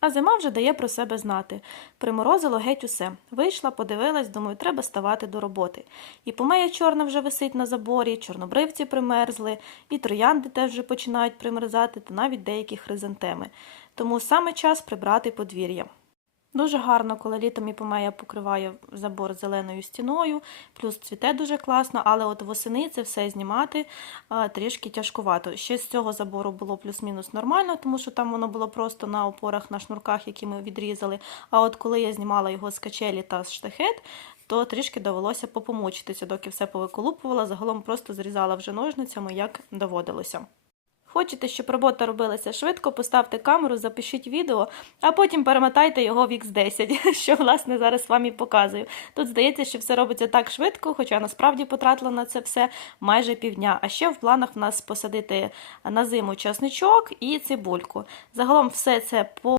А зима вже дає про себе знати. Приморозило геть усе. Вийшла, подивилась, думаю, треба ставати до роботи. І помея чорна вже висить на заборі, чорнобривці примерзли, і троянди теж вже починають примерзати, та навіть деякі хризантеми. Тому саме час прибрати подвір'я. Дуже гарно, коли літом іпомея покриває забор зеленою стіною, плюс цвіте дуже класно, але от восени це все знімати трішки тяжкувато. Ще з цього забору було плюс-мінус нормально, тому що там воно було просто на опорах, на шнурках, які ми відрізали. А от коли я знімала його з качелі та з штахет, то трішки довелося попомучитися, доки все повиколупувала, загалом просто зрізала вже ножницями, як доводилося. Хочете, щоб робота робилася швидко, поставте камеру, запишіть відео, а потім перемотайте його в X10, що власне зараз вам і показую. Тут здається, що все робиться так швидко, хоча насправді потратила на це все майже півдня. А ще в планах в нас посадити на зиму часничок і цибульку. Загалом все це по